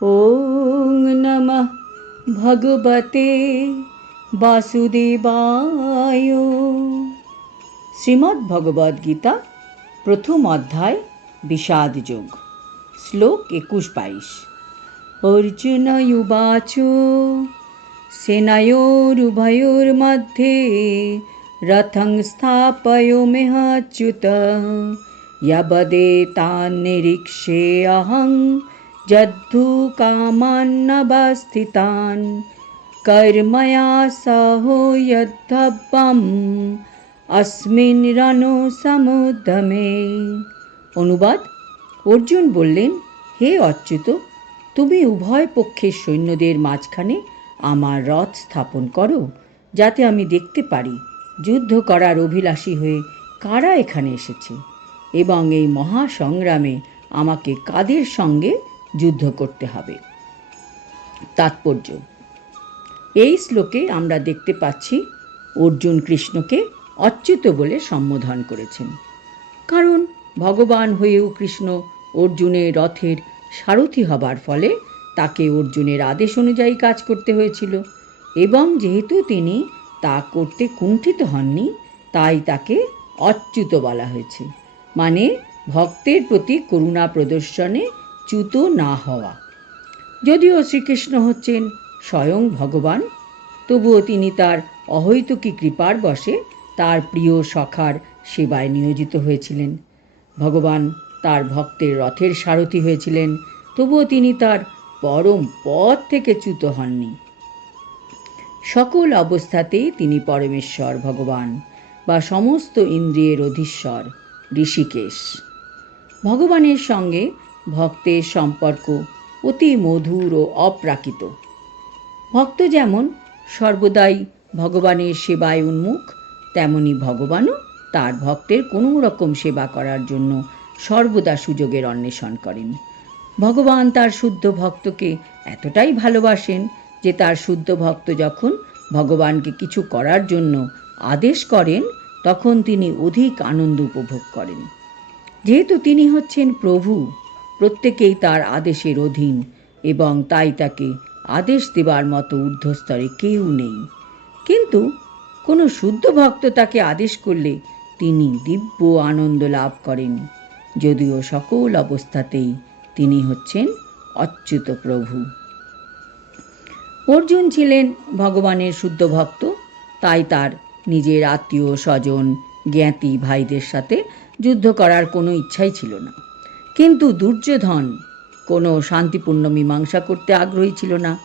ॐ नमः ভগবতে বাসুদেবায় শ্রীমদ্ ভগবদ গীতা প্রথম অধ্যায় বিষাদ যোগ শ্লোক একুশ বাইশ অর্জুন উবাচ সেনায়োরুভয়োর্মধ্যে রথং স্থাপয়োমেহাচ্যুত यबदे तान् निरीक्षे अहं जद्धुकामान्नवस्थितान् कर्मया सहो यद्धब्बम् अस्मिन् রণো সমুদ্যমে অনুবাদ অর্জুন বললেন হে অচ্যুত তুমি উভয় পক্ষের সৈন্যদের মাঝখানে আমার রথ স্থাপন করো যাতে আমি দেখতে পারি যুদ্ধ করার অভিলাষী হয়ে কারা এখানে এসেছে এবং এই মহাসংগ্রামে আমাকে কাদের সঙ্গে যুদ্ধ করতে হবে। তাৎপর্য। এই শ্লোকে আমরা দেখতে পাচ্ছি অর্জুন কৃষ্ণকে অচ্যুত বলে সম্বোধন করেছেন। কারণ ভগবান হয়েও কৃষ্ণ অর্জুনের রথের সারথি হবার ফলে তাকে অর্জুনের আদেশ অনুযায়ী কাজ করতে হয়েছিল এবং যেহেতু তিনি তা করতে কুণ্ঠিত হননি, তাই তাকে অচ্যুত বলা হয়েছে। মানে ভক্তের প্রতি করুণা প্রদর্শনে চ্যুত না হওয়া। যদিও শ্রীকৃষ্ণ হচ্ছেন স্বয়ং ভগবান, তবুও তিনি তার অহৈতুকী কৃপার বশে তার প্রিয় সখার সেবায় নিয়োজিত হয়েছিলেন। ভগবান তার ভক্তের রথের সারথি হয়েছিলেন, তবুও তিনি তার পরম পথ থেকে চ্যুত হননি। সকল অবস্থাতেই তিনি পরমেশ্বর ভগবান বা সমস্ত ইন্দ্রিয়ের অধীশ্বর ঋষিকেশ। ভগবানের সঙ্গে ভক্তের সম্পর্ক অতি মধুর ও অপ্রাকৃত। ভক্ত যেমন সর্বদাই ভগবানের সেবায় উন্মুখ, তেমনি ভগবানও তার ভক্তের কোনো রকম সেবা করার জন্য সর্বদা সুযোগের অন্বেষণ করেন। ভগবান তার শুদ্ধ ভক্তকে এতটাই ভালোবাসেন যে তার শুদ্ধ ভক্ত যখন ভগবানকে কিছু করার জন্য আদেশ করেন, তখন তিনি অধিক আনন্দ উপভোগ করেন। যেহেতু তিনি হচ্ছেন প্রভু প্রত্যেকেই তার আদেশের অধীন এবং তাই তাকে আদেশ দেবার মতো ঊর্ধ্বস্তরে কেউ নেই। কিন্তু কোনো শুদ্ধ ভক্ত তাকে আদেশ করলে তিনি দিব্য আনন্দ লাভ করেন। যদিও সকল অবস্থাতেই তিনি হচ্ছেন অচ্যুত প্রভু। অর্জুন ছিলেন ভগবানের শুদ্ধ ভক্ত, তাই তার নিজের আত্মীয় স্বজন, জ্ঞাতি ভাইদের সাথে যুদ্ধ করার কোনো ইচ্ছাই ছিল না। কিন্তু দুর্যোধন কোনো শান্তিপূর্ণ মীমাংসা করতে আগ্রহী ছিল না।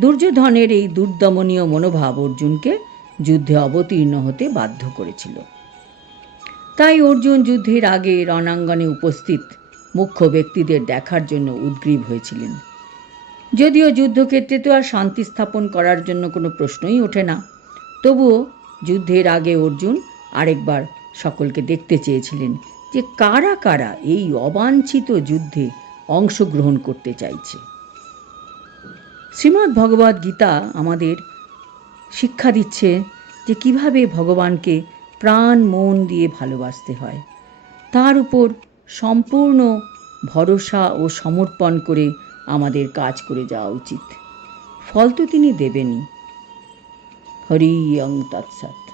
দুর্যোধনের এই দুর্দমনীয় মনোভাব অর্জুনকে যুদ্ধে অবতীর্ণ হতে বাধ্য করেছিল। তাই অর্জুন যুদ্ধের আগে রণাঙ্গনে উপস্থিত মুখ্য ব্যক্তিদের দেখার জন্য উদ্গ্রীব হয়েছিলেন। যদিও যুদ্ধক্ষেত্রে তো আর শান্তি স্থাপন করার জন্য কোনো প্রশ্নই ওঠে না। তবুও যুদ্ধের আগে অর্জুন আরেকবার সকলকে দেখতে চেয়েছিলেন যে কারা কারা এই অবাঞ্ছিত যুদ্ধে অংশগ্রহণ করতে চাইছে। শ্রীমদ্ ভগবদ গীতা আমাদের শিক্ষা দিচ্ছে যে কীভাবে ভগবানকে প্রাণ, মন দিয়ে ভালোবাসতে হয়। তার উপর সম্পূর্ণ ভরসা ও সমর্পণ করে আমাদের কাজ করে যাওয়া উচিত। ফল তো তিনি দেবেনই। হরি অং তৎসৎ।